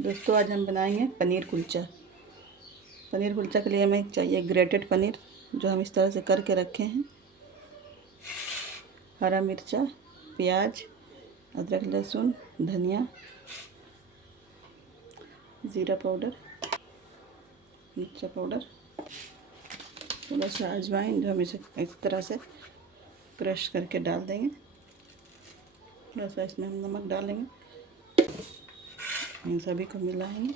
दोस्तों आज हम बनाएंगे पनीर कुलचा। पनीर कुलचा के लिए हमें चाहिए ग्रेटेड पनीर, जो हम इस तरह से करके रखे हैं, हरा मिर्चा, प्याज, अदरक लहसुन, धनिया, ज़ीरा पाउडर, मिर्चा पाउडर, थोड़ा सा अजवाइन, जो हम इसे इस तरह से क्रश करके डाल देंगे। थोड़ा सा इसमें हम नमक डालेंगे, इन सभी को मिलाएंगे।